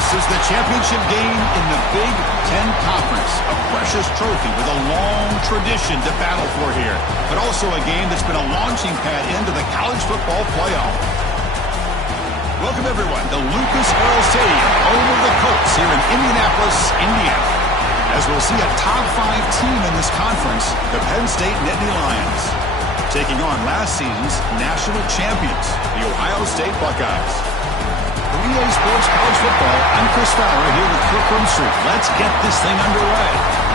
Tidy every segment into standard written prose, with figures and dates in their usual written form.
This is the championship game in the Big Ten Conference. A precious trophy with a long tradition to battle for here. But also a game that's been a launching pad into the college football playoff. Welcome, everyone, to Lucas Oil Stadium, home of the Colts here in Indianapolis, Indiana. As we'll see a top 5 team in this conference, the Penn State Nittany Lions, taking on last season's national champions, the Ohio State Buckeyes. For EA Sports College Football, I'm Chris Fowler here with Kirk Rumstreet. Let's get this thing underway.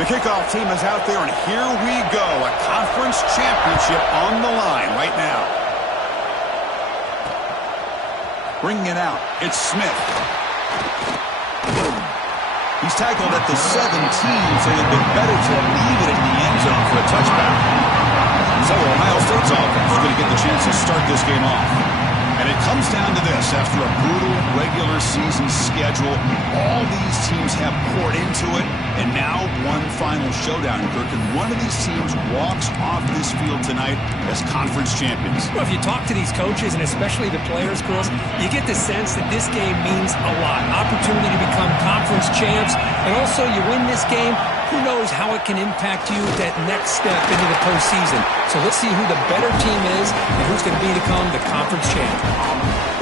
The kickoff team is out there, and here we go. A conference championship on the line right now. Bringing it out, it's Smith. He's tackled at the 17, so it'd been better to leave it in the end zone for a touchback. So Ohio State's offense is going to get the chance to start this game off. And it comes down to this. After a brutal regular season schedule, all these teams have poured into it, and now one final showdown, Kirk. And one of these teams walks off this field tonight as conference champions. Well, if you talk to these coaches, and especially the players, Chris, you get the sense that this game means a lot. Opportunity to become conference champs, and also you win this game, who knows how it can impact you that next step into the postseason. So let's see who the better team is and who's going to become the conference champ.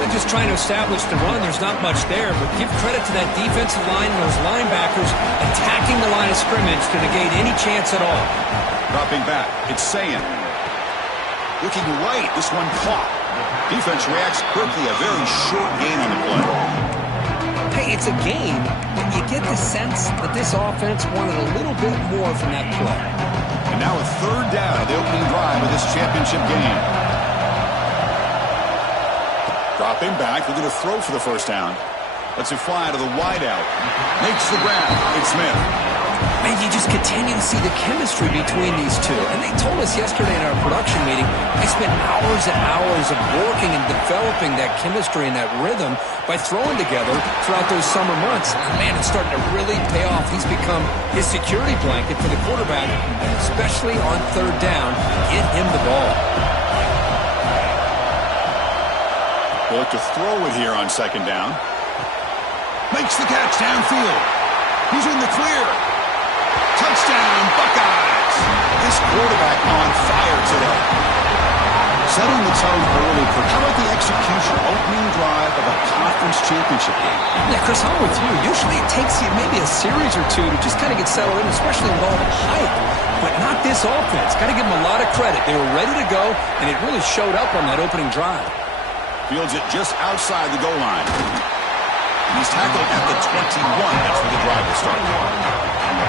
They're just trying to establish the run. There's not much there, but give credit to that defensive line and those linebackers attacking the line of scrimmage to negate any chance at all. Dropping back, it's Sayan. Looking right, this one caught. Defense reacts quickly, a very short gain on the play. Hey, it's a game, but you get the sense that this offense wanted a little bit more from that play. And now a third down, the opening drive of this championship game. Dropping back, looking to throw for the first down. Lets it fly to the wideout. Makes the grab. It's Smith. Man, you just continue to see the chemistry between these two. And they told us yesterday in our production meeting, they spent hours and hours of working and developing that chemistry and that rhythm by throwing together throughout those summer months. And man, it's starting to really pay off. He's become his security blanket for the quarterback, and especially on third down, get him the ball. They'll look to throw it here on second down. Makes the catch downfield. He's in the clear. Touchdown, Buckeyes. This quarterback on fire today. Setting the tone early for how about the execution, opening drive of a conference championship game? Yeah, Chris, I'm with you. Usually it takes you maybe a series or two to just kind of get settled in, especially with all the hype. But not this offense. Got to give them a lot of credit. They were ready to go, and it really showed up on that opening drive. Fields it just outside the goal line. He's tackled at the 21. That's where the drive will start.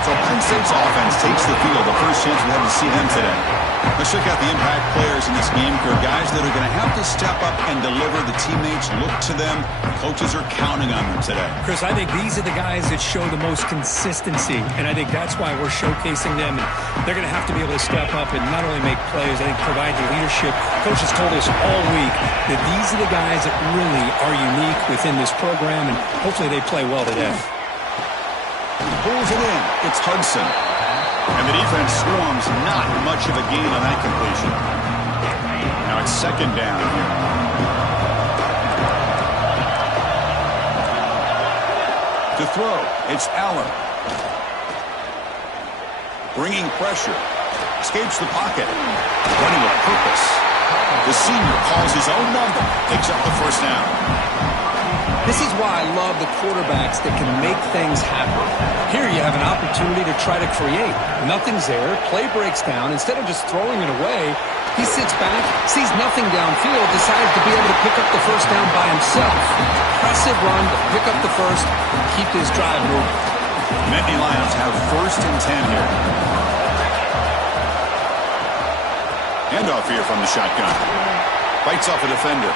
So Penn State's offense takes the field. The first chance we have to see them today. Let's check out the impact players in this game. For guys that are going to have to step up and deliver. The teammates look to them. The coaches are counting on them today. Chris, I think these are the guys that show the most consistency, and I think that's why we're showcasing them. And they're going to have to be able to step up and not only make plays, I think provide the leadership. Coaches told us all week that these are the guys that really are unique within this program, and hopefully they play well today. Pulls it in. It's Hudson. And the defense swarms. Not much of a gain on that completion. Now it's second down here. To throw, it's Allen. Bringing pressure. Escapes the pocket. Running with purpose. The senior calls his own number. Takes up the first down. This is why I love the quarterbacks that can make things happen. Here you have an opportunity to try to create. Nothing's there. Play breaks down. Instead of just throwing it away, he sits back, sees nothing downfield, decides to be able to pick up the first down by himself. Impressive run to pick up the first and keep this drive moving. Nittany Lions have 1st and 10 here. Handoff here from the shotgun. Bites off a defender.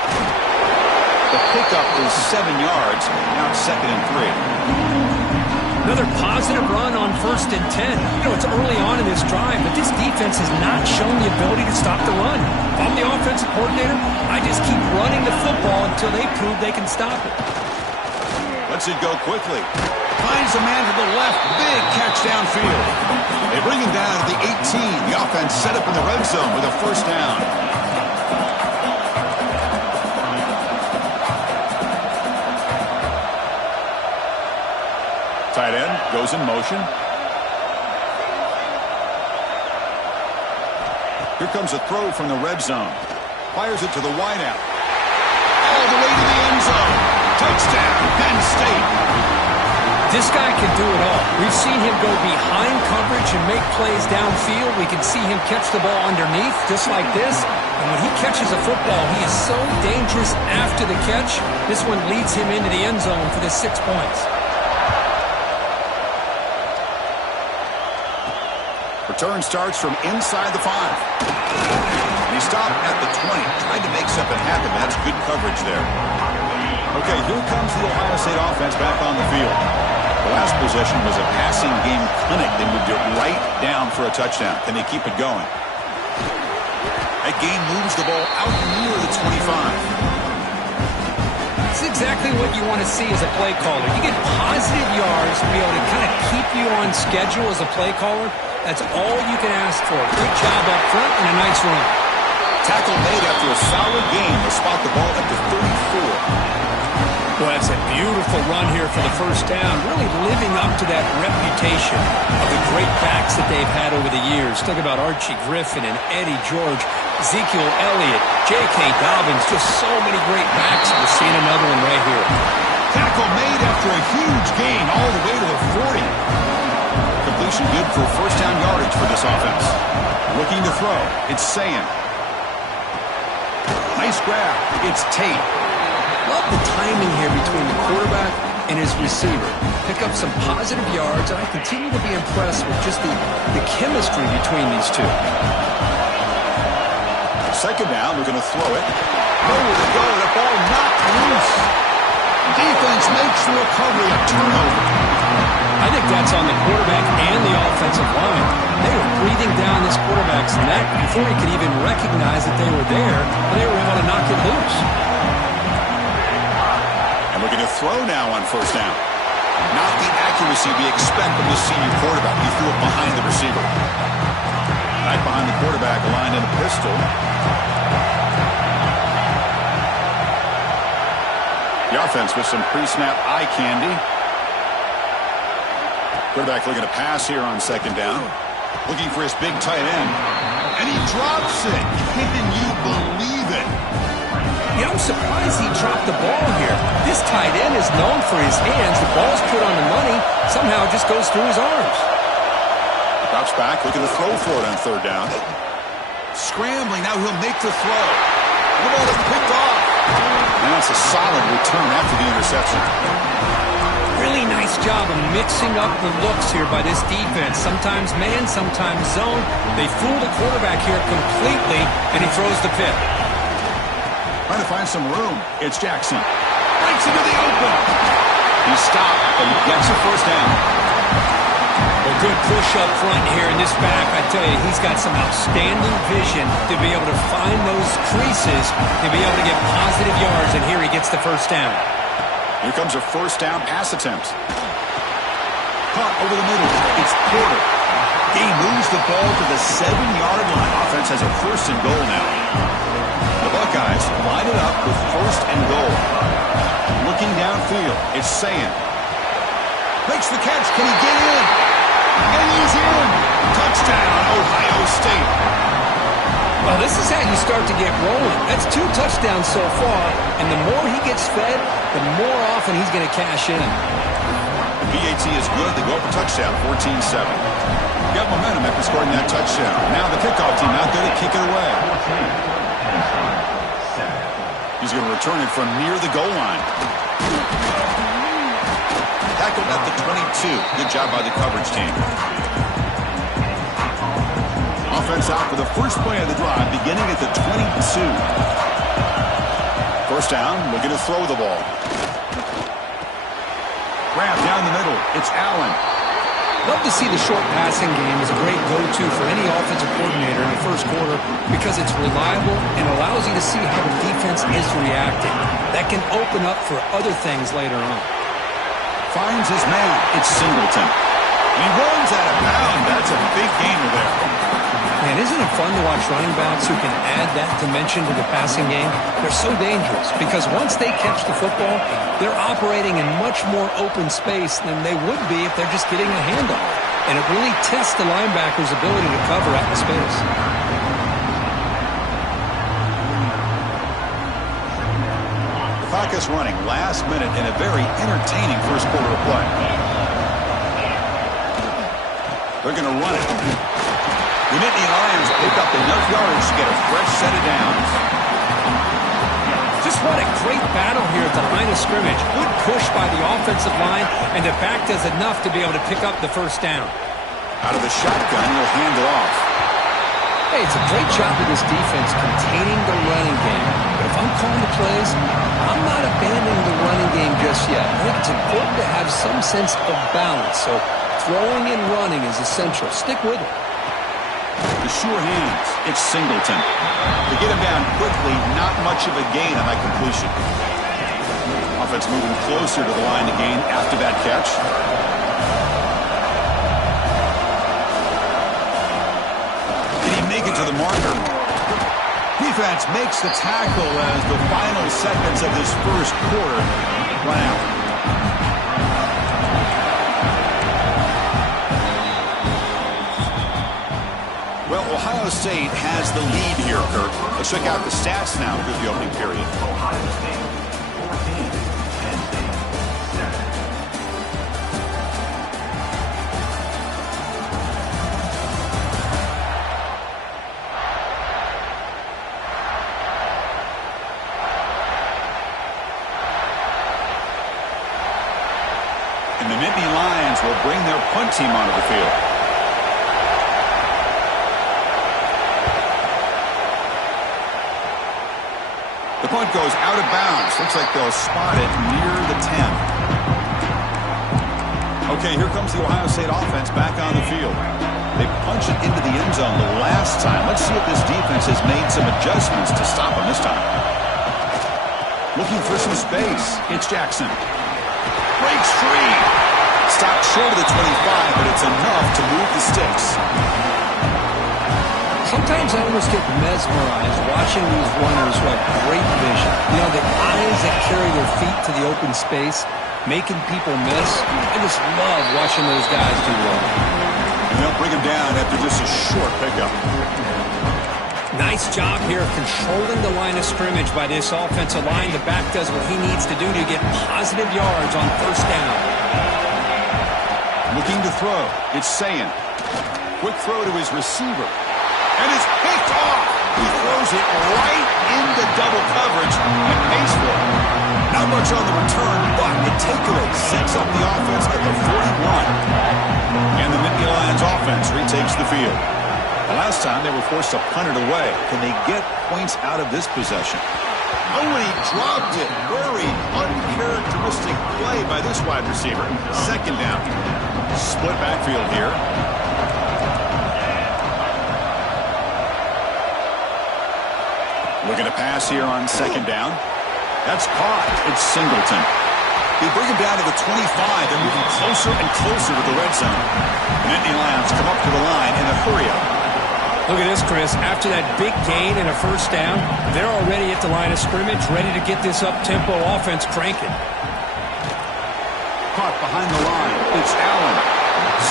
The pickup is 7 yards. Now it's 2nd and 3. Another positive run on 1st and 10. You know, it's early on in this drive, but this defense has not shown the ability to stop the run. If I'm the offensive coordinator, I just keep running the football until they prove they can stop it. Lets it go quickly. Finds a man to the left. Big catch downfield. They bring him down at the 18. The offense set up in the red zone with a 1st down. Tight end goes in motion. Here comes a throw from the red zone. Fires it to the wideout. All the way to the end zone. Touchdown, Penn State. This guy can do it all. We've seen him go behind coverage and make plays downfield. We can see him catch the ball underneath, just like this. And when he catches a football, he is so dangerous after the catch. This one leads him into the end zone for the 6 points. Return starts from inside the 5. And he stopped at the 20. Tried to make something happen. That's good coverage there. Okay, here comes the Ohio State offense back on the field. The last possession was a passing game clinic. They moved it right down for a touchdown. Can they keep it going? That game moves the ball out near the 25. It's exactly what you want to see as a play caller. You get positive yards to be able to kind of keep you on schedule as a play caller. That's all you can ask for. Good job up front and a nice run. Tackle made after a solid game to spot the ball at the 34. Well, that's a beautiful run here for the 1st down. Really living up to that reputation of the great backs that they've had over the years. Think about Archie Griffin and Eddie George, Ezekiel Elliott, J.K. Dobbins, just so many great backs. We're seeing another one right here. Tackle made after a huge gain all the way to the 40. Completion good for 1st down yardage for this offense. Looking to throw. It's Sayin. Nice grab. It's Tate. Love the timing here between the quarterback and his receiver. Pick up some positive yards, and I continue to be impressed with just the chemistry between these two. 2nd down, we're going to throw it. Nowhere to go, the ball knocked loose. Defense makes the recovery, a turnover. I think that's on the quarterback and the offensive line. They were breathing down this quarterback's neck before he could even recognize that they were there, and they were able to knock it loose. And we're going to throw now on 1st down. Not the accuracy we expect from the senior quarterback. He threw it behind the receiver. Right behind the quarterback, aligned in a pistol. The offense with some pre-snap eye candy. Quarterback looking to pass here on 2nd down. Looking for his big tight end. And he drops it. Can you believe it? Yeah, I'm surprised he dropped the ball here. This tight end is known for his hands. The ball's put on the money. Somehow it just goes through his arms. Drops back, looking to throw for it on 3rd down. Scrambling, now he'll make the throw. The ball is picked off. And that's a solid return after the interception. Really nice job of mixing up the looks here by this defense. Sometimes man, sometimes zone. They fool the quarterback here completely, and he throws the pick. Trying to find some room. It's Jackson. Breaks into the open. He stopped, but he gets a 1st down. A good push up front here in this back. I tell you, he's got some outstanding vision to be able to find those creases and be able to get positive yards, and here he gets the 1st down. Here comes a 1st down pass attempt. Caught over the middle. It's Porter. He moves the ball to the 7-yard line. Offense has a 1st and goal now. The Buckeyes line it up with 1st and goal. Looking downfield, it's Sayin. Makes the catch. Can he get in? And he's in. Touchdown, Ohio State. Well, this is how you start to get rolling. That's 2 touchdowns so far, and the more he gets fed, the more often he's going to cash in. The PAT is good. They go up a touchdown, 14-7. Got momentum after scoring that touchdown. Now the kickoff team out there to kick it away. He's going to return it from near the goal line. Tackled at the 22. Good job by the coverage team. Offense out for the first play of the drive, beginning at the 22. First down, looking to throw the ball. Grab down the middle. It's Allen. Love to see the short passing game as a great go-to for any offensive coordinator in the first quarter because it's reliable and allows you to see how the defense is reacting. That can open up for other things later on. Finds his man. It's Singleton. And he runs out of bounds. That's a big gainer there. Man, isn't it fun to watch running backs who can add that dimension to the passing game? They're so dangerous because once they catch the football, they're operating in much more open space than they would be if they're just getting a hand on it. And it really tests the linebacker's ability to cover out the space. The clock is running last minute in a very entertaining first quarter of play. They're going to run it. The Nittany Lions pick up enough yards to get a fresh set of downs. Just what a great battle here at the line of scrimmage. Good push by the offensive line, and the back does enough to be able to pick up the first down. Out of the shotgun, he'll hand it off. Hey, it's a great job of this defense containing the running game. But if I'm calling the plays, I'm not abandoning the running game just yet. I think it's important to have some sense of balance. So throwing and running is essential. Stick with it. The sure hands. It's Singleton. To get him down quickly, not much of a gain on that completion. Offense moving closer to the line to gain after that catch. Did he make it to the marker? Defense makes the tackle as the final seconds of this first quarter run out. Ohio State has the lead here, Kirk. Let's check out the stats now through the opening period. Ohio State 14 and 7. And the Nittany Lions will bring their punt team onto the field. The punt goes out of bounds. Looks like they'll spot it near the 10. Okay, here comes the Ohio State offense back on the field. They punched it into the end zone the last time. Let's see if this defense has made some adjustments to stop them this time. Looking for some space. It's Jackson. Breaks free. Stopped short of the 25, but it's enough to move the sticks. Sometimes I almost get mesmerized watching these runners who have great vision. You know, the eyes that carry their feet to the open space, making people miss. I just love watching those guys do well. And they'll bring him down after just a short pickup. Nice job here of controlling the line of scrimmage by this offensive line. The back does what he needs to do to get positive yards on first down. Looking to throw. It's Sayin. Quick throw to his receiver. And it's picked off. He throws it right into double coverage and pays for it. Not much on the return, but the takeaway sets up the offense at the 41. And the Nittany Lions offense retakes the field. The last time they were forced to punt it away. Can they get points out of this possession? Oh, and he dropped it. Very uncharacteristic play by this wide receiver. Second down. Split backfield here. Looking to pass here on second down. That's caught. It's Singleton. They bring him down to the 25. They're moving closer and closer to the red zone. The Nittany Lions come up to the line in a hurry-up. Look at this, Chris. After that big gain and a first down, they're already at the line of scrimmage, ready to get this up-tempo offense cranking. Caught behind the line. It's Allen.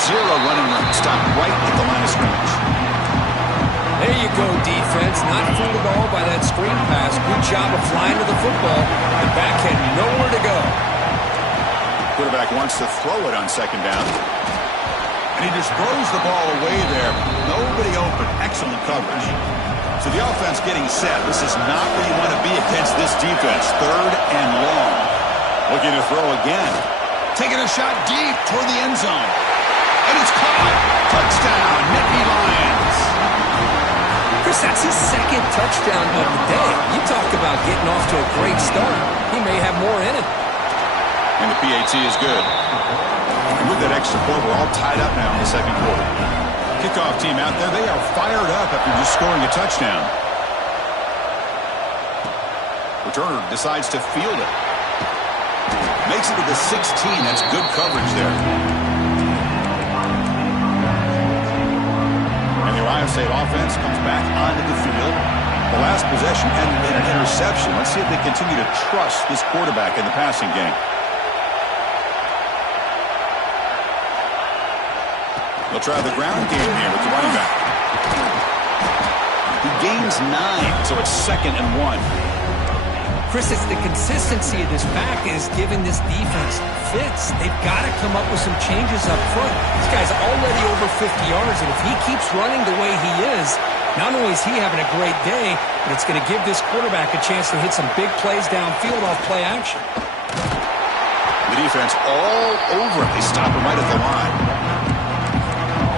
Zero running room. Stopped right at the line of scrimmage. There you go, defense. Not fooled at all by that screen pass. Good job of flying to the football. The back had nowhere to go. Quarterback wants to throw it on second down. And he just throws the ball away there. Nobody open. Excellent coverage. So the offense getting set. This is not where you want to be against this defense. Third and long. Looking to throw again. Taking a shot deep toward the end zone. And it's caught. Touchdown, Nittany Lions. Chris, that's his second touchdown of the day. You talk about getting off to a great start. He may have more in it. And the PAT is good. And with that extra point, we're all tied up now in the second quarter. Kickoff team out there, they are fired up after just scoring a touchdown. Returner decides to field it. Makes it to the 16. That's good coverage there. And the Ohio State offense comes back onto the field. The last possession ended in an interception. Let's see if they continue to trust this quarterback in the passing game. They'll try the ground game here with the running back. He gains 9, so it's 2nd and 1. Chris, it's the consistency of this back is giving this defense fits. They've got to come up with some changes up front. This guy's already over 50 yards, and if he keeps running the way he is, not only is he having a great day, but it's going to give this quarterback a chance to hit some big plays downfield off play action. The defense all over it. They stop him right at the line.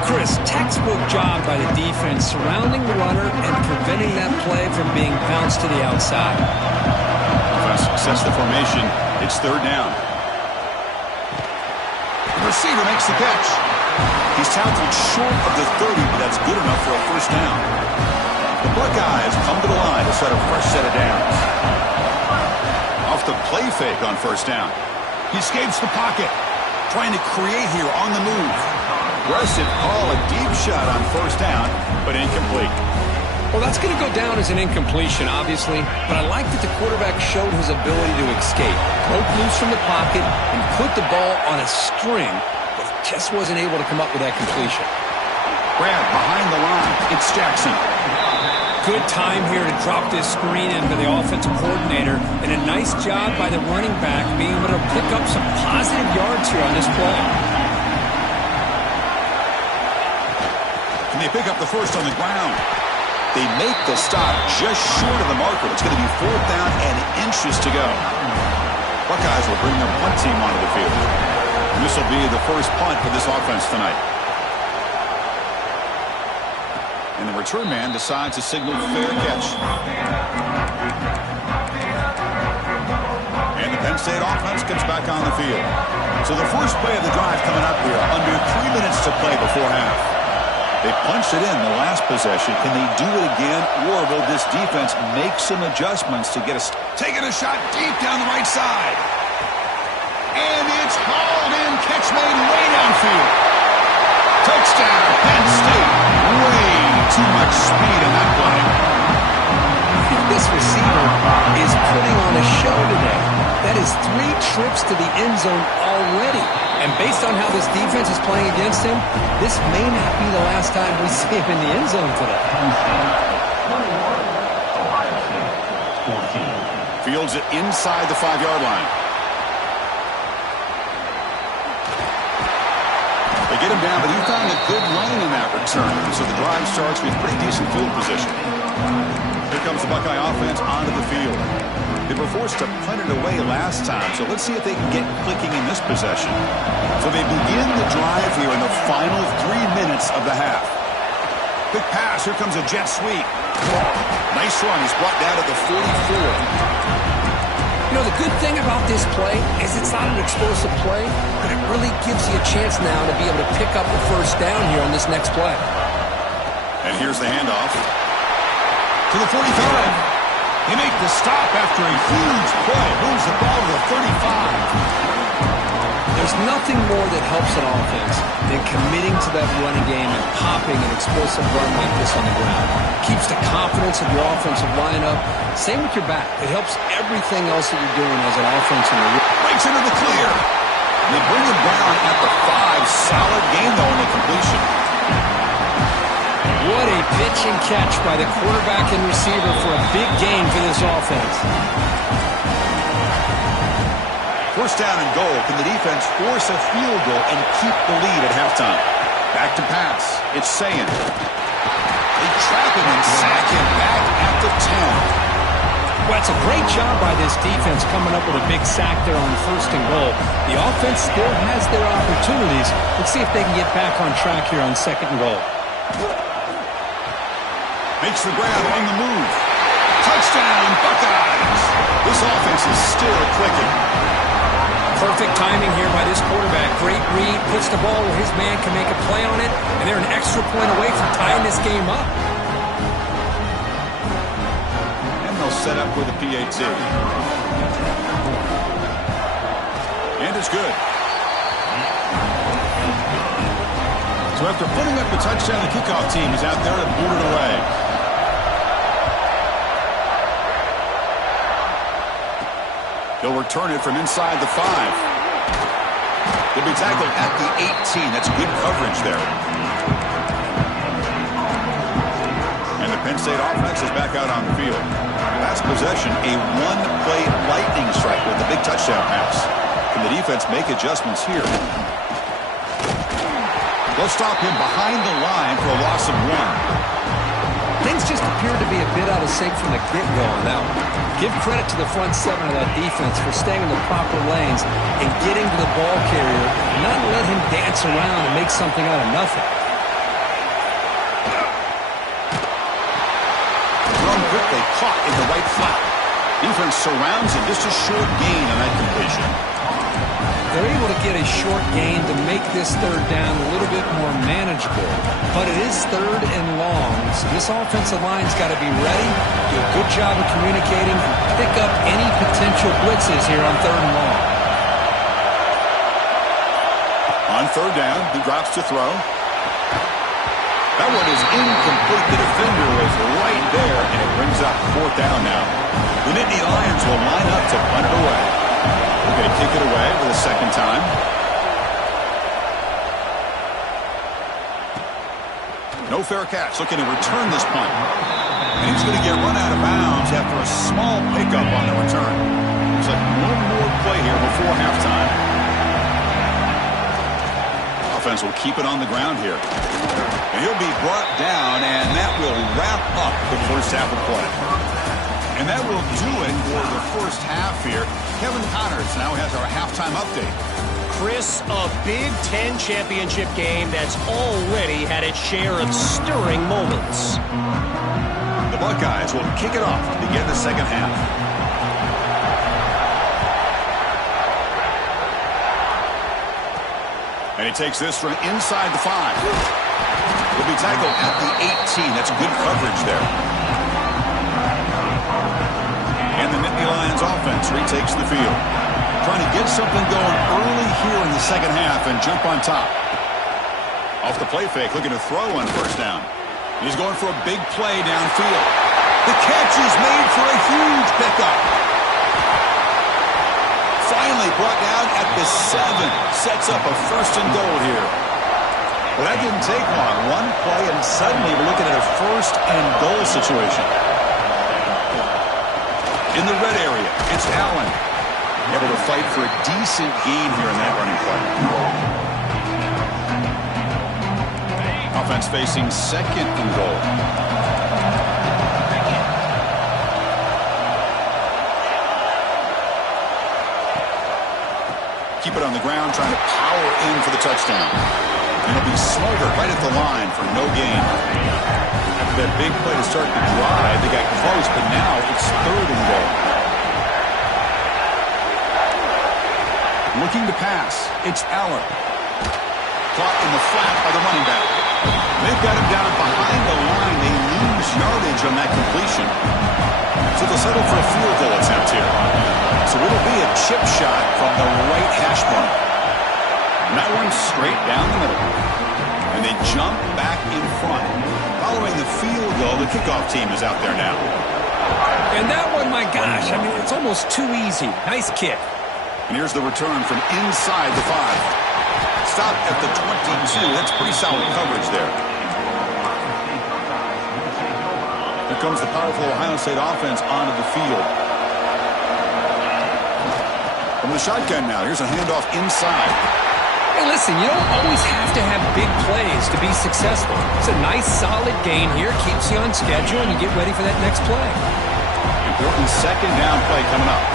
Chris, textbook job by the defense surrounding the runner and preventing that play from being bounced to the outside. Sets the formation. It's 3rd down. The receiver makes the catch. He's tackled short of the 30, but that's good enough for a 1st down. The Buckeyes come to the line to set a fresh set of downs. Off the play fake on 1st down. He escapes the pocket. Trying to create here on the move. Aggressive call, a deep shot on 1st down, but incomplete. Well, that's going to go down as an incompletion, obviously, but I like that the quarterback showed his ability to escape, broke loose from the pocket, and put the ball on a string, but just wasn't able to come up with that completion. Brad behind the line. It's Jackson. Good time here to drop this screen into the offensive coordinator, and a nice job by the running back being able to pick up some positive yards here on this play. And they pick up the 1st on the ground. They make the stop just short of the marker. It's going to be 4th down and inches to go. Buckeyes will bring their punt team onto the field. And this will be the first punt for this offense tonight. And the return man decides to signal fair catch. And the Penn State offense comes back on the field. So the first play of the drive coming up here. Under 3 minutes to play before half. They punched it in the last possession. Can they do it again, or will this defense make some adjustments to get us taking a shot deep down the right side? And it's hauled in, catch made way downfield. Touchdown, Penn State. Way too much speed in that play. This receiver is putting on a show today. That is 3 trips to the end zone already. And based on how this defense is playing against him, this may not be the last time we see him in the end zone today. Fields it inside the 5-yard line. They get him down, but he found a good lane in that return. So the drive starts with pretty decent field position. Here comes the Buckeye offense onto the field. They were forced to punt it away last time, so let's see if they can get clicking in this possession. So they begin the drive here in the final 3 minutes of the half. Quick pass, here comes a jet sweep. Nice run, he's brought down to the 44. You know, the good thing about this play is it's not an explosive play, but it really gives you a chance now to be able to pick up the 1st down here on this next play. And here's the handoff to the 45. They make the stop after a huge play. Moves the ball to the 35. There's nothing more that helps an offense than committing to that running game and popping an explosive run like this on the ground. Keeps the confidence of your offensive lineup. Same with your back. It helps everything else that you're doing as an offense in the league. Breaks into the clear. And they bring him down at the 5. Solid game, though, in the completion. What a pitch and catch by the quarterback and receiver for a big gain for this offense. 1st down and goal. Can the defense force a field goal and keep the lead at halftime? Back to pass. It's Sayin. They trap him and sack him back at the 10. Well, it's a great job by this defense coming up with a big sack there on 1st and goal. The offense still has their opportunities. Let's see if they can get back on track here on 2nd and goal. Makes the grab on the move. Touchdown, Buckeyes. This offense is still clicking. Perfect timing here by this quarterback. Great read, puts the ball where his man can make a play on it, and they're an extra point away from tying this game up. And they'll set up with a PAT. And it's good. So after putting up the touchdown, the kickoff team is out there to boot it away. He'll return it from inside the 5. He'll be tackled at the 18. That's good coverage there. And the Penn State offense is back out on the field. Last possession, a one-play lightning strike with the big touchdown pass. Can the defense make adjustments here? They'll stop him behind the line for a loss of 1. Things just appeared to be a bit out of sync from the get-go on that one. Give credit to the front 7 of that defense for staying in the proper lanes and getting to the ball carrier, not let him dance around and make something out of nothing. Thrown quickly, caught in the right flat. Defense surrounds him, just a short gain on that completion. They're able to get a short gain to make this third down a little bit more manageable. But it is third and long, so this offensive line's got to be ready, do a good job of communicating, and pick up any potential blitzes here on third and long. On third down, he drops to throw. That one is incomplete. The defender was right there, and it brings up fourth down now. The Nittany Lions will line up to punt it away. We're going to kick it away for the second time. No fair catch. Looking to return this punt. And he's going to get run out of bounds after a small pickup on the return. Looks like one more play here before halftime. Offense will keep it on the ground here. And he'll be brought down, and that will wrap up the first half of play. And that will do it for the first half here. Kevin Connors now has our halftime update. Chris, a Big Ten championship game that's already had its share of stirring moments. The Buckeyes will kick it off to begin the second half. And he takes this from inside the 5. He'll be tackled at the 18. That's good coverage there. And the Nittany Lions offense retakes the field. Trying to get something going early here in the second half and jump on top. Off the play fake, looking to throw on first down. He's going for a big play downfield. The catch is made for a huge pickup. Finally brought down at the 7. Sets up a first and goal here. Well, that didn't take long. One play and suddenly we're looking at a first and goal situation. In the red area, it's Allen. Able to fight for a decent gain here in that running play. Offense facing second and goal. Keep it on the ground, trying to power in for the touchdown. And it'll be Smoger right at the line for no gain. After that big play to start the drive, they got close, but now it's third and goal. Looking to pass. It's Allen. Caught in the flat by the running back. They've got him down behind the line. They lose yardage on that completion. So they'll settle for a field goal attempt here. So it'll be a chip shot from the right hash mark. And that one's straight down the middle. And they jump back in front. Following the field goal, the kickoff team is out there now. And that one, my gosh, I mean, it's almost too easy. Nice kick. And here's the return from inside the 5. Stop at the 22. That's pretty solid coverage there. Here comes the powerful Ohio State offense onto the field. From the shotgun now, here's a handoff inside. Hey, listen, you don't always have to have big plays to be successful. It's a nice, solid gain here. Keeps you on schedule, and you get ready for that next play. Important second down play coming up.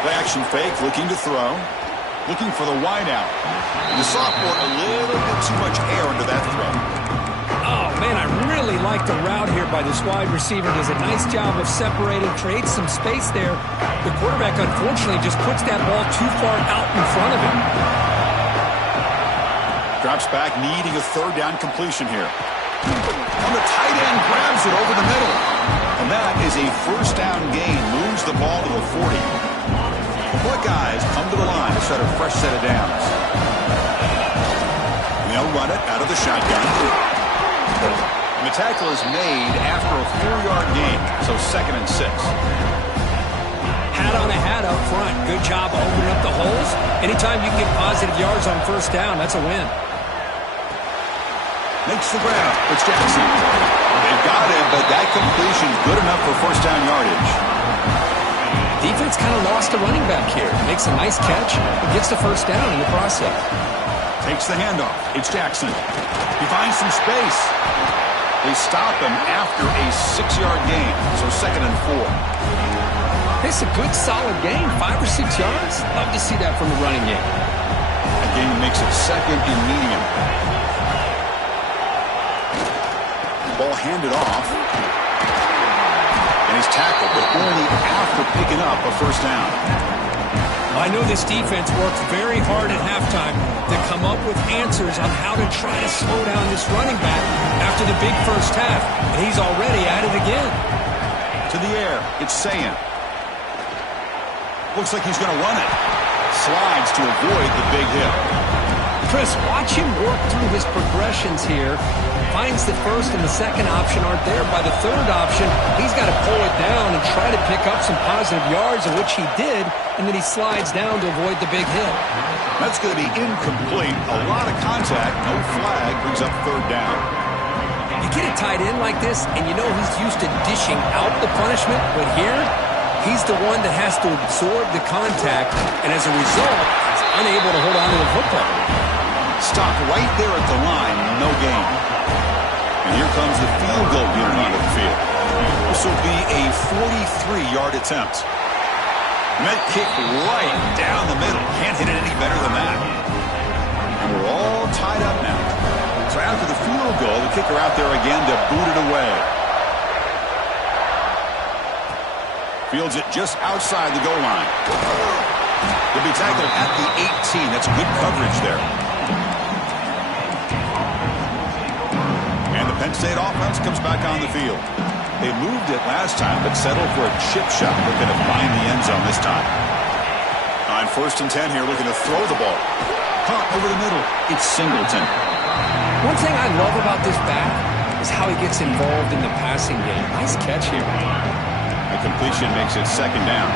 Play action fake, looking to throw. Looking for the wide out. And the sophomore, a little bit too much air into that throw. like the route here by this wide receiver. Does a nice job of separating, creates some space there. The quarterback, unfortunately, just puts that ball too far out in front of him. Drops back, needing a third down completion here. On the tight end, grabs it over the middle. And that is a first down gain. Moves the ball to a 40. The Buckeyes come to the line to set a fresh set of downs. They'll run it out of the shotgun. And the tackle is made after a 4-yard gain, so 2nd and 6. Hat on a hat up front. Good job opening up the holes. Anytime you can get positive yards on first down, that's a win. Makes the grab. It's Jackson. They've got him, but that completion's good enough for first down yardage. Defense kind of lost a running back here. Makes a nice catch and gets the first down in the process. Takes the handoff. It's Jackson. He finds some space. They stop him after a 6-yard gain, so 2nd and 4. It's a good, solid gain. 5 or 6 yards. Love to see that from the running game. That gain makes it 2nd and medium. Ball handed off. And he's tackled, but only after picking up a first down. I know this defense worked very hard at halftime to come up with answers on how to try to slow down this running back after the big first half. And he's already at it again. To the air, it's Sayan. Looks like he's going to run it. Slides to avoid the big hit. Chris, watch him work through his progressions here. Finds the first and the second option aren't there. By the third option, he's got to pull it down and try to pick up some positive yards, of which he did, and then he slides down to avoid the big hit. That's going to be incomplete. A lot of contact, no flag, brings up third down. You get a tight end like this, and you know he's used to dishing out the punishment, but here, he's the one that has to absorb the contact, and as a result, he's unable to hold on to the football. Stop right there at the line, no gain. And here comes the field goal unit onto the field. This will be a 43-yard attempt. Met kick right down the middle. Can't hit it any better than that. And we're all tied up now. So after the field goal, the kicker out there again to boot it away. Fields it just outside the goal line. He'll be tackled at the 18. That's good coverage there. And the Penn State offense comes back on the field. They moved it last time, but settled for a chip shot. Looking to find the end zone this time. On 1st and 10 here, looking to throw the ball. Caught over the middle. It's Singleton. One thing I love about this back is how he gets involved in the passing game. Nice catch here. A completion makes it 2nd down.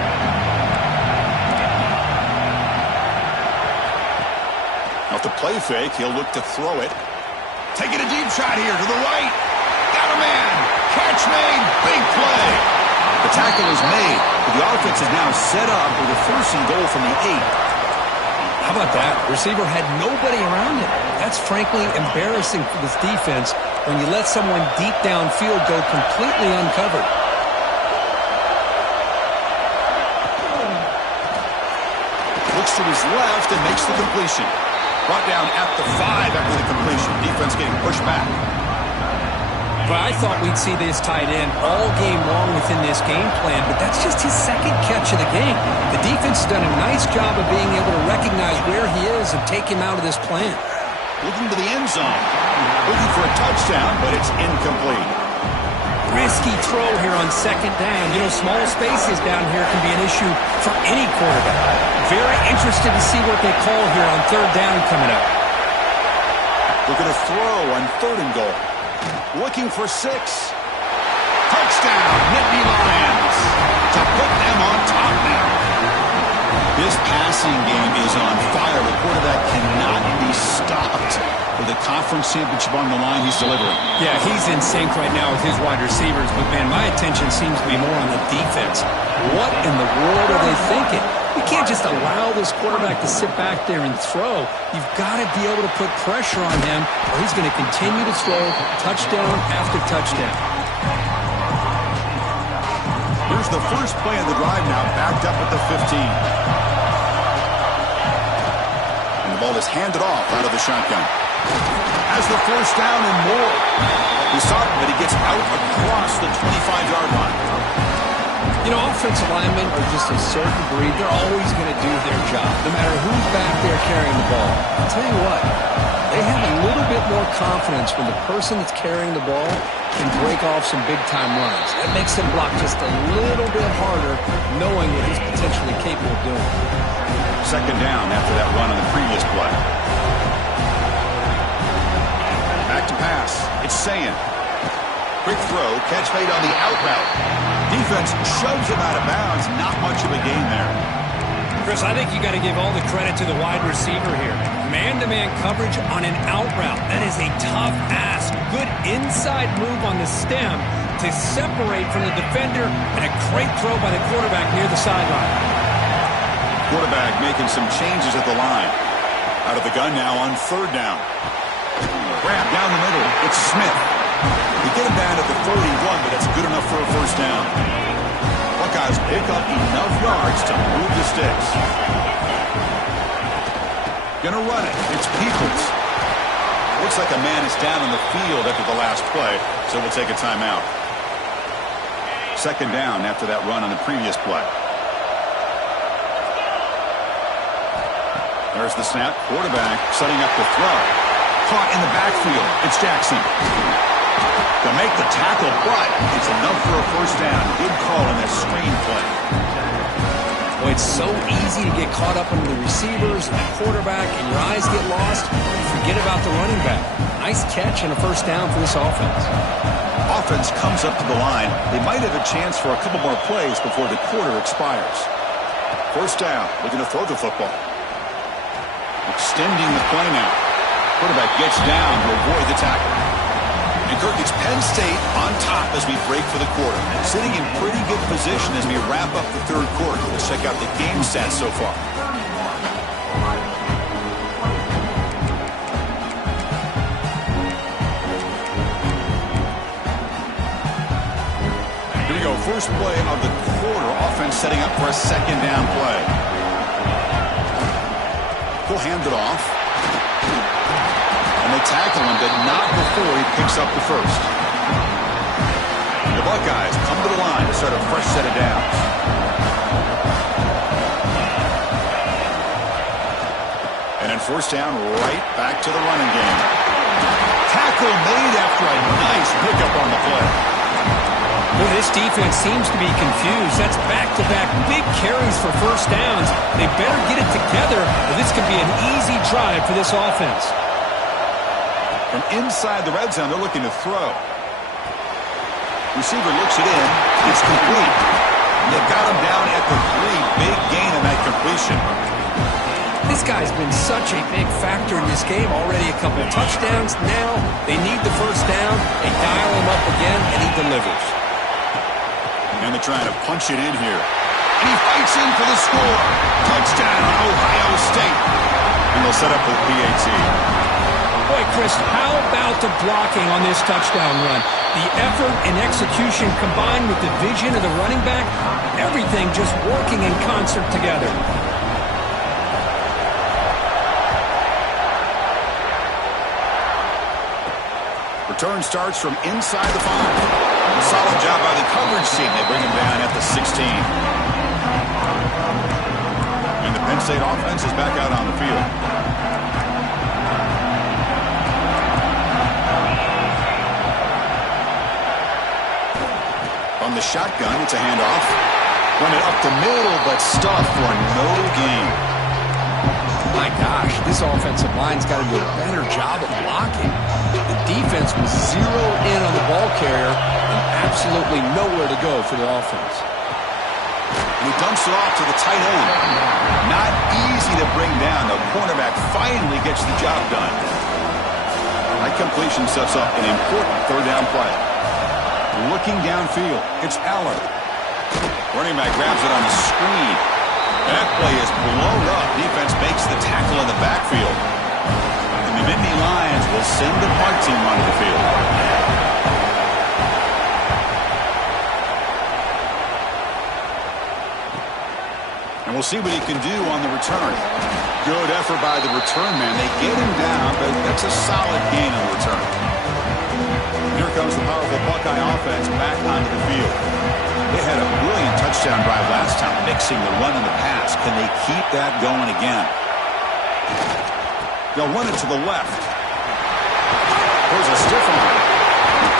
Off the play fake, he'll look to throw it. Taking a deep shot here to the right. Got a man. Catch made. Big play. The tackle is made, but the offense is now set up with a 1st and goal from the 8. How about that? Receiver had nobody around him. That's frankly embarrassing for this defense when you let someone deep downfield go completely uncovered. Looks to his left and makes the completion. Brought down at the 5 after the completion. Defense getting pushed back. But I thought we'd see this tight end all game long within this game plan, but that's just his 2nd catch of the game. The defense has done a nice job of being able to recognize where he is and take him out of this plan. Looking to the end zone. Looking for a touchdown, but it's incomplete. Risky throw here on 2nd down. You know, small spaces down here can be an issue for any quarterback. Very interested to see what they call here on 3rd down coming up. Looking to throw on 3rd and goal. Looking for 6. Touchdown, Nittany Lions, to put them on top now. This passing game is on fire. The quarterback cannot be stopped. With the conference championship on the line, he's delivering. Yeah, he's in sync right now with his wide receivers, but man, my attention seems to be more on the defense. What in the world are they thinking? You can't just allow this quarterback to sit back there and throw. You've got to be able to put pressure on him, or he's going to continue to throw touchdown after touchdown. Here's the first play of the drive now, backed up at the 15. And the ball is handed off out of the shotgun. has the first down and more. We saw it, but he gets out across the 25-yard line. You know, offensive linemen are just a certain breed. They're always going to do their job, no matter who's back there carrying the ball. I'll tell you what, they have a little bit more confidence when the person that's carrying the ball can break off some big-time runs. That makes them block just a little bit harder, knowing what he's potentially capable of doing. Second down after that run on the previous play. Back to pass. It's Sayan. Quick throw, catch made on the out route. Defense shoves him out of bounds. Not much of a gain there. Chris, I think you got to give all the credit to the wide receiver here. Man-to-man coverage on an out route. That is a tough ask. Good inside move on the stem to separate from the defender, and a great throw by the quarterback near the sideline. Quarterback making some changes at the line. Out of the gun now on third down. Grab down the middle. It's Smith. We get him down at the 31, but that's good enough for a first down. Buckeyes pick up enough yards to move the sticks. Gonna run it. It's Peoples. Looks like a man is down on the field after the last play, so we'll take a timeout. Second down after that run on the previous play. There's the snap. Quarterback setting up the throw. Caught in the backfield. It's Jackson. To make the tackle, but it's enough for a first down. Good call in that screen play. Boy, it's so easy to get caught up under the receivers and the quarterback, and your eyes get lost. Forget about the running back. Nice catch and a first down for this offense. Offense comes up to the line. They might have a chance for a couple more plays before the quarter expires. First down, looking to throw the football. Extending the play now. Quarterback gets down to avoid the tackle. And Kirk, it's Penn State on top as we break for the quarter. Sitting in pretty good position as we wrap up the third quarter. Let's check out the game stats so far. Here we go. First play of the quarter. Offense setting up for a second down play. He'll hand it off. And they tackle him, but not before he picks up the first. The Buckeyes come to the line to start a fresh set of downs. And then first down, right back to the running game. Tackle made after a nice pickup on the play. Well, this defense seems to be confused. That's back-to-back big carries for first downs. They better get it together, or this could be an easy drive for this offense. From inside the red zone, they're looking to throw. Receiver looks it in. It's complete. They got him down at the 3. Big gain in that completion. This guy's been such a big factor in this game. Already a couple touchdowns. Now they need the first down. They dial him up again, and he delivers. And they're trying to punch it in here. And he fights in for the score. Touchdown, Ohio State. And they'll set up the PAT. Boy, Chris, how about the blocking on this touchdown run? The effort and execution combined with the vision of the running back, everything just working in concert together. Return starts from inside the 5. Solid job by the coverage team. They bring him down at the 16. And the Penn State offense is back out on the field. On the shotgun, it's a handoff. Run it up the middle, but stuffed for no gain. My gosh, this offensive line's got to do a better job of blocking. The defense was zeroed in on the ball carrier and absolutely nowhere to go for the offense. And he dumps it off to the tight end. Not easy to bring down. The cornerback finally gets the job done. That completion sets up an important third down play. Looking downfield, it's Allen. Running back grabs it on the screen. That play is blown up. Defense makes the tackle in the backfield. And the Nittany Lions will send the punt team onto the field. And We'll see what he can do on the return. Good effort by the return man. They get him down, but that's a solid gain on the return. Here comes the powerful Buckeye offense back onto the field. They had a brilliant touchdown drive last time, mixing the run and the pass. Can they keep that going again? They'll run it to the left. There's a stiff arm.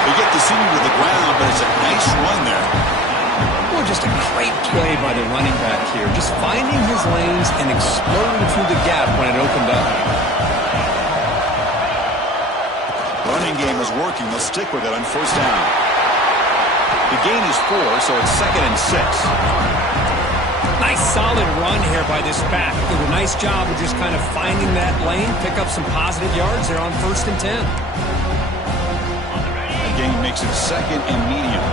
They get the senior to the ground, but it's a nice run there. Well, just a great play by the running back here. Just finding his lanes and exploding through the gap when it opened up. Running game is working. They'll stick with it on first down. The gain is 4, so it's 2nd and 6. Nice solid run here by this back. Did a nice job of just kind of finding that lane, pick up some positive yards there on 1st and 10. The gain makes it 2nd and medium.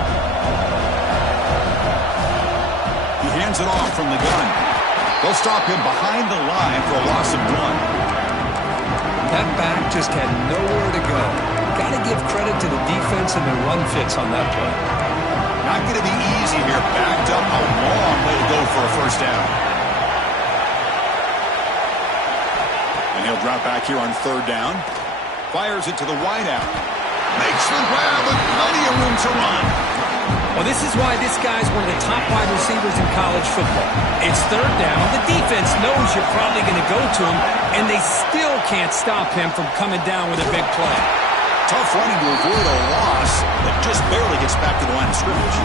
He hands it off from the gun. They'll stop him behind the line for a loss of 1. That back just had nowhere to go. Got to give credit to the defense and the run fits on that play. Not going to be easy here. Backed up a long way to go for a first down. And he'll drop back here on 3rd down. Fires it to the wideout. Makes the grab with plenty of room to run. Well, this is why this guy's one of the top wide receivers in college football. It's 3rd down. The defense knows you're probably going to go to him, and they still can't stop him from coming down with a big play. Tough running to avoid a loss that just barely gets back to the line of scrimmage.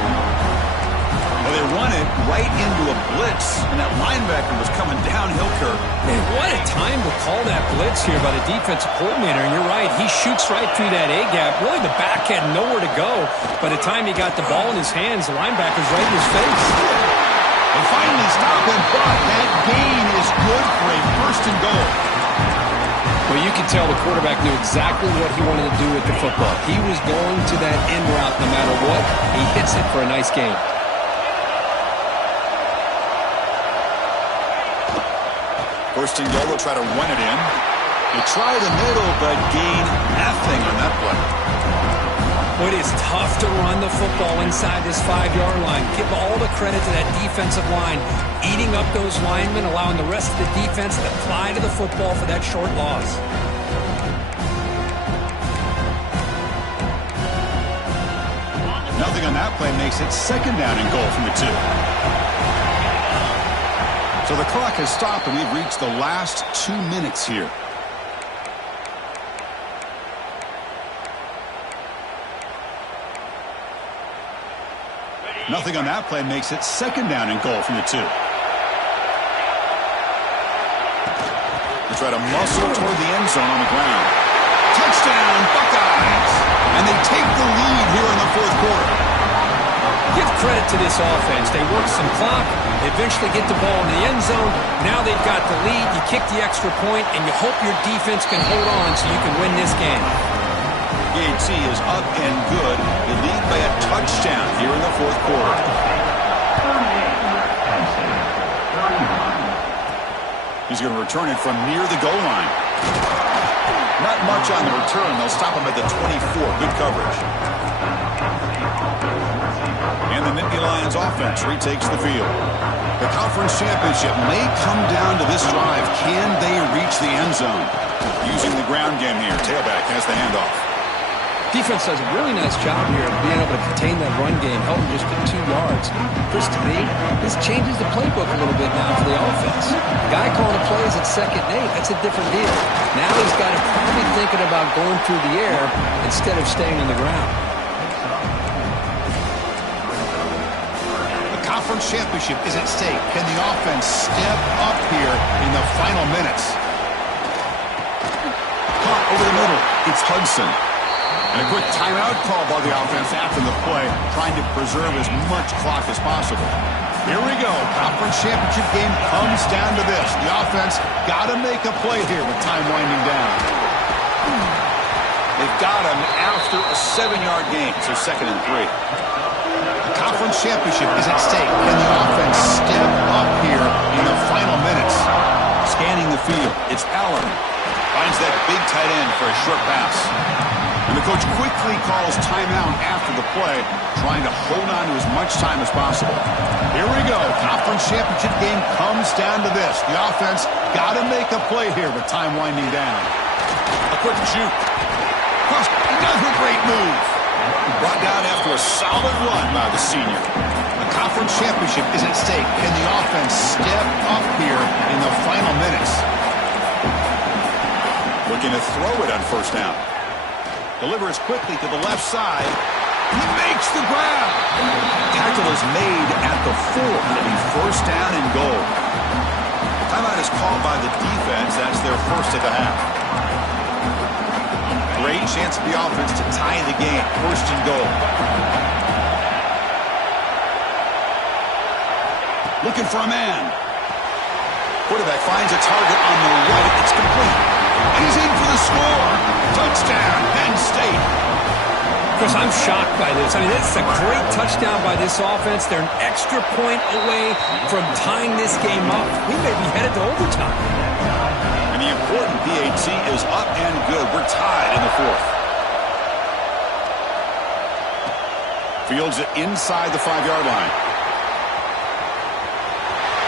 Well, they run it right into a blitz, and that linebacker was coming downhill, Kirk. Man, what a time to call that blitz here by the defensive coordinator. And you're right, he shoots right through that A-gap. Really, the back had nowhere to go. By the time he got the ball in his hands, the linebacker's right in his face. They finally stop him, but that gain is good for a 1st and goal. Well, you can tell the quarterback knew exactly what he wanted to do with the football. He was going to that end route no matter what. He hits it for a nice gain. First and goal, they'll try to run it in. They try the middle, but gain nothing on that play. Well, it is tough to run the football inside this 5-yard line. Give all the credit to that defensive line, eating up those linemen, allowing the rest of the defense to fly to the football for that short loss. Nothing on that play makes it 2nd down and goal from the 2. So the clock has stopped, and we've reached the last 2 minutes here. Nothing on that play makes it 2nd down and goal from the 2. They try to muscle toward the end zone on the ground. Touchdown, Buckeyes! And they take the lead here in the 4th quarter. Give credit to this offense. They work some clock, they eventually get the ball in the end zone. Now they've got the lead. You kick the extra point, and you hope your defense can hold on so you can win this game. PHC is up and good. They lead by a touchdown here in the 4th quarter. He's going to return it from near the goal line. Not much on the return. They'll stop him at the 24. Good coverage. And the Nittany Lions offense retakes the field. The conference championship may come down to this drive. Can they reach the end zone? Using the ground game here. Tailback has the handoff. Defense does a really nice job here of being able to contain that run game, help them just get 2 yards. Chris, to me, this changes the playbook a little bit now for the offense. The guy calling the plays at 2nd and 8, that's a different deal. Now he's got to probably thinking about going through the air instead of staying on the ground. The conference championship is at stake. Can the offense step up here in the final minutes? Caught over the middle. It's Hudson. And a quick timeout call by the offense after the play, trying to preserve as much clock as possible. Here we go. Conference championship game comes down to this. The offense got to make a play here with time winding down. They've got him after a 7-yard gain, so 2nd and 3. The conference championship is at stake. Can the offense step up here in the final minutes? Scanning the field, it's Allen. Finds that big tight end for a short pass. And the coach quickly calls timeout after the play, trying to hold on to as much time as possible. Here we go. Conference championship game comes down to this. The offense got to make a play here with time winding down. A quick shoot. Another great move. Brought down after a solid run by the senior. The conference championship is at stake. Can the offense step up here in the final minutes? Looking to throw it on first down. Delivers quickly to the left side. He makes the grab. Tackle is made at the 4. It'll be first down and goal. Timeout is called by the defense. That's their first of the half. Great chance for the offense to tie the game. First and goal. Looking for a man. Quarterback finds a target on the right. It's complete. He's in for the score. Touchdown, Penn State. Chris, I'm shocked by this. I mean, it's a great touchdown by this offense. They're an extra point away from tying this game up. We may be headed to overtime. And the important PAT is up and good. We're tied in the 4th. Fields it inside the 5-yard line.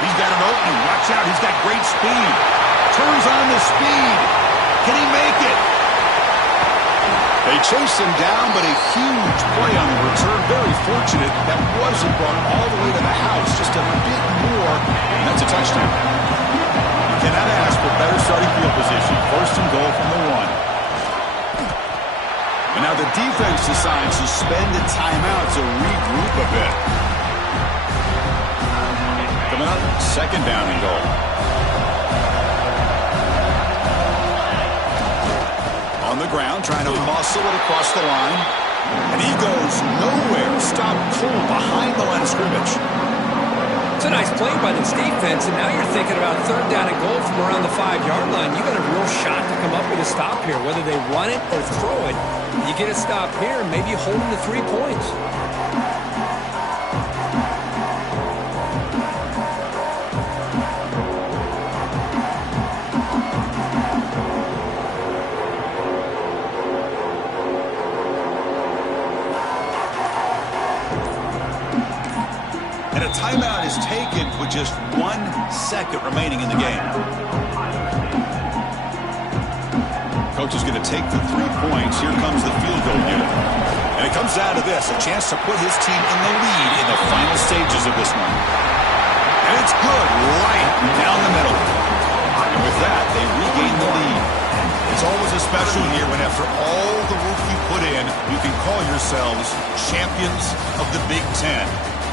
He's got an opening. Watch out. He's got great speed. Turns on the speed. Can he make it? They chase him down, but a huge play on the return. Very fortunate that wasn't brought all the way to the house. Just a bit more, and that's a touchdown. You cannot ask for better starting field position. First and goal from the 1. And now the defense decides to spend a timeout to regroup a bit. Coming up, second down and goal. On the ground, trying to muscle it across the line. And he goes nowhere. Stopped cold behind the line of scrimmage. It's a nice play by this defense, and now you're thinking about third down and goal from around the 5-yard line. You got a real shot to come up with a stop here. Whether they run it or throw it, you get a stop here, maybe you hold them to 3 points. Timeout is taken with just 1 second remaining in the game. Coach is going to take the 3 points. Here comes the field goal unit. And it comes down to this, a chance to put his team in the lead in the final stages of this one. And it's good, right down the middle. And with that, they regain the lead. It's always a special year when after all the work you put in, you can call yourselves champions of the Big Ten.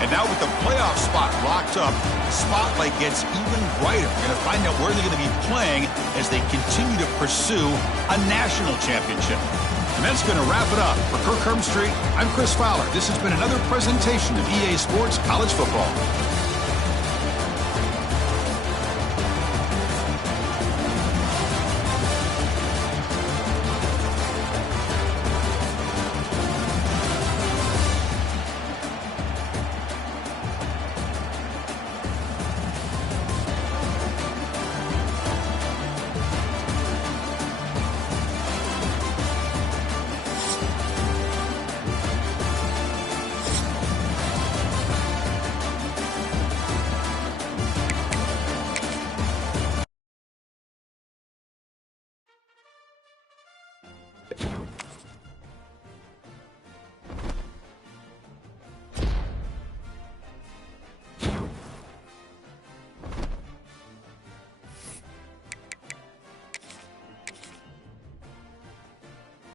And now with the playoff spot locked up, the spotlight gets even brighter. We're going to find out where they're going to be playing as they continue to pursue a national championship. And that's going to wrap it up. For Kirk Herbstreit, I'm Chris Fowler. This has been another presentation of EA Sports College Football.